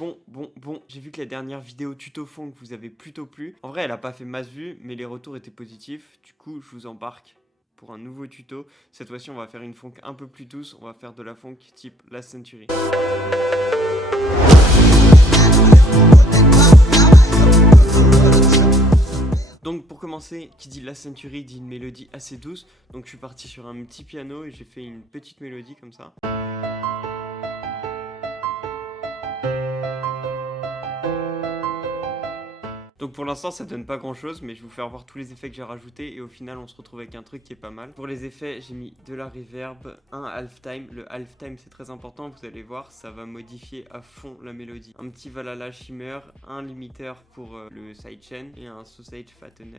Bon, j'ai vu que la dernière vidéo tuto funk vous avait plutôt plu. En vrai, elle a pas fait masse vue, mais les retours étaient positifs. Du coup, je vous embarque pour un nouveau tuto. Cette fois-ci, on va faire une funk un peu plus douce. On va faire de la funk type Last Century. Donc pour commencer, qui dit Last Century dit une mélodie assez douce. Donc je suis parti sur un petit piano et j'ai fait une petite mélodie comme ça. Donc pour l'instant ça donne pas grand chose, mais je vais vous faire voir tous les effets que j'ai rajoutés et au final on se retrouve avec un truc qui est pas mal. Pour les effets j'ai mis de la reverb, un halftime. Le halftime c'est très important, vous allez voir, ça va modifier à fond la mélodie. Un petit Valhalla Shimmer, un limiteur pour le sidechain et un sausage fattener,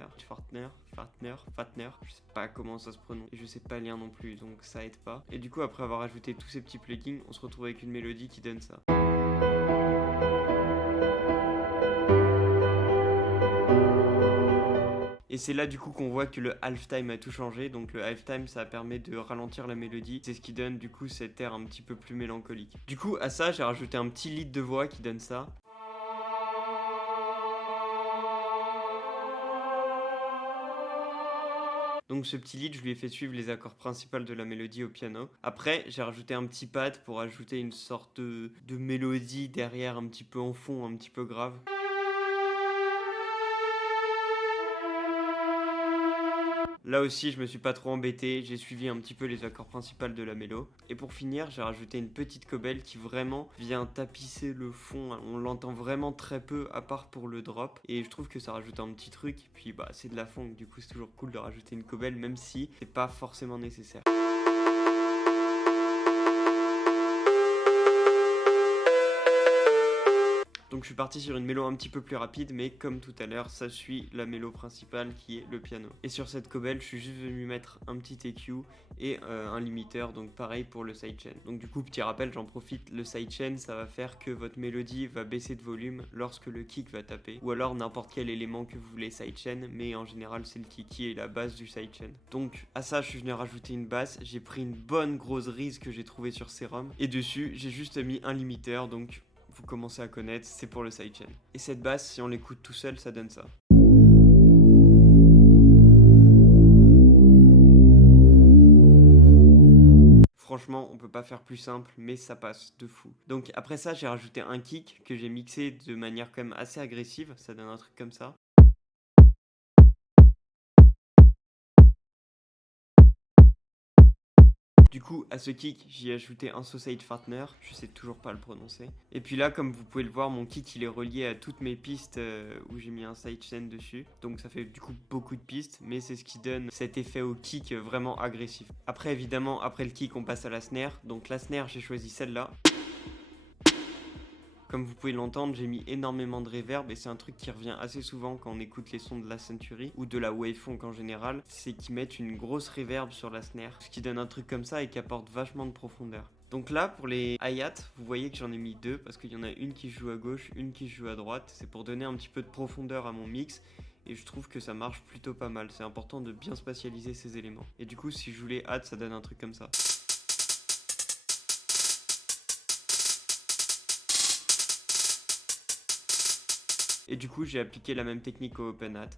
je sais pas comment ça se prononce et je sais pas lire non plus donc ça aide pas. Et du coup après avoir ajouté tous ces petits plugins, on se retrouve avec une mélodie qui donne ça. Et c'est là du coup qu'on voit que le halftime a tout changé. Donc le halftime ça permet de ralentir la mélodie. C'est ce qui donne du coup cet air un petit peu plus mélancolique. Du coup à ça j'ai rajouté un petit lead de voix qui donne ça. Donc ce petit lead, je lui ai fait suivre les accords principaux de la mélodie au piano. Après, j'ai rajouté un petit pad pour ajouter une sorte de mélodie derrière, un petit peu en fond, un petit peu grave. Là aussi, je me suis pas trop embêté, j'ai suivi un petit peu les accords principaux de la mélo. Et pour finir, j'ai rajouté une petite cobelle qui vraiment vient tapisser le fond. On l'entend vraiment très peu, à part pour le drop. Et je trouve que ça rajoute un petit truc. Et puis bah, c'est de la funk, du coup c'est toujours cool de rajouter une cobelle, même si c'est pas forcément nécessaire. Donc je suis parti sur une mélo un petit peu plus rapide, mais comme tout à l'heure, ça suit la mélo principale qui est le piano. Et sur cette cobelle, je suis juste venu mettre un petit EQ et un limiteur, donc pareil pour le sidechain. Donc du coup, petit rappel, j'en profite, le sidechain, ça va faire que votre mélodie va baisser de volume lorsque le kick va taper, ou alors n'importe quel élément que vous voulez sidechain, mais en général c'est le kick qui est la base du sidechain. Donc à ça, je suis venu rajouter une basse, j'ai pris une bonne grosse Reese que j'ai trouvée sur Serum, et dessus, j'ai juste mis un limiteur, donc vous commencez à connaître, c'est pour le sidechain. Et cette basse, si on l'écoute tout seul, ça donne ça. Franchement, on peut pas faire plus simple, mais ça passe de fou. Donc après ça, j'ai rajouté un kick que j'ai mixé de manière quand même assez agressive, ça donne un truc comme ça. Du coup, à ce kick, j'y ai ajouté un sausage fattener, je sais toujours pas le prononcer. Et puis là, comme vous pouvez le voir, mon kick il est relié à toutes mes pistes où j'ai mis un sidechain dessus. Donc ça fait du coup beaucoup de pistes, mais c'est ce qui donne cet effet au kick vraiment agressif. Après évidemment, après le kick, on passe à la snare. Donc la snare, j'ai choisi celle-là. Comme vous pouvez l'entendre, j'ai mis énormément de reverb et c'est un truc qui revient assez souvent quand on écoute les sons de la Century ou de la wavefunk en général, c'est qu'ils mettent une grosse reverb sur la snare, ce qui donne un truc comme ça et qui apporte vachement de profondeur. Donc là, pour les hi-hats, vous voyez que j'en ai mis deux parce qu'il y en a une qui joue à gauche, une qui joue à droite. C'est pour donner un petit peu de profondeur à mon mix et je trouve que ça marche plutôt pas mal. C'est important de bien spatialiser ces éléments. Et du coup, si je joue les hats, ça donne un truc comme ça. Et du coup, j'ai appliqué la même technique au open hat.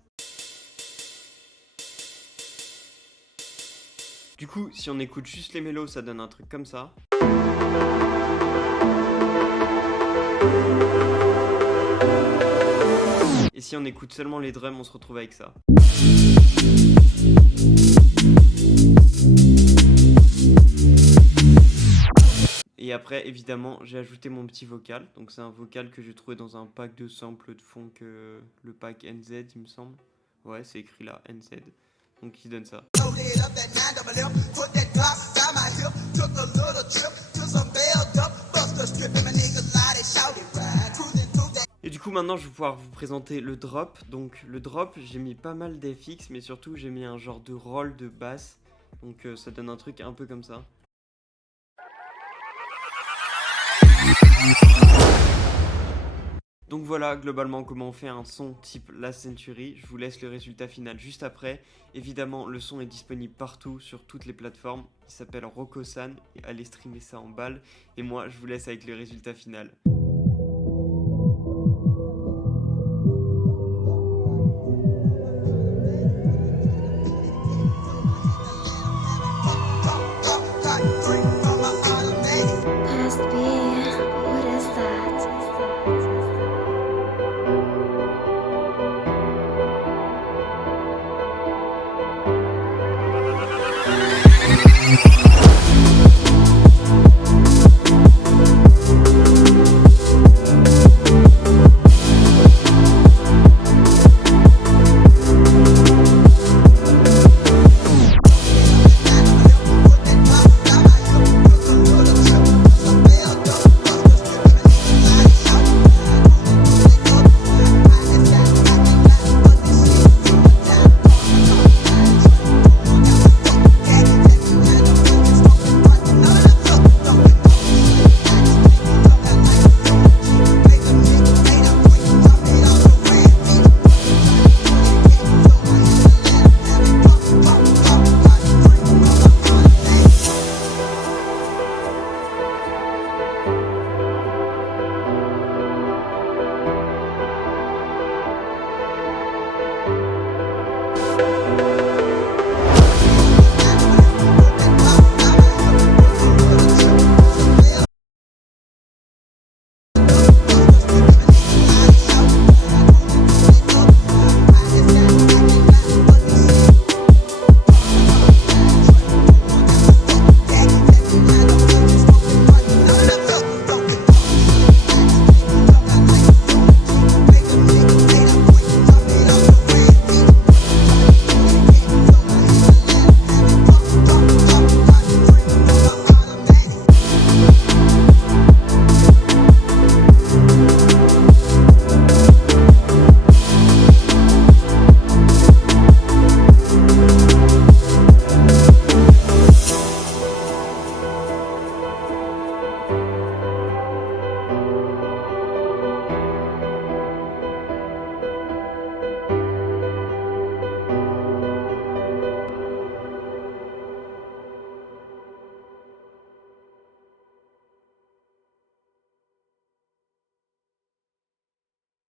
Du coup, si on écoute juste les mélos, ça donne un truc comme ça. Et si on écoute seulement les drums, on se retrouve avec ça. Et après, évidemment, j'ai ajouté mon petit vocal. Donc c'est un vocal que j'ai trouvé dans un pack de samples de funk, le pack NZ, il me semble. Ouais, c'est écrit là, NZ. Donc il donne ça. Et du coup maintenant je vais pouvoir vous présenter le drop. Donc le drop, j'ai mis pas mal d'FX, mais surtout j'ai mis un genre de roll de basse. Donc ça donne un truc un peu comme ça. Donc voilà globalement comment on fait un son type Last Century. Je vous laisse le résultat final juste après. Évidemment le son est disponible partout sur toutes les plateformes. Il s'appelle Rocco San et allez streamer ça en balle. Et moi je vous laisse avec le résultat final.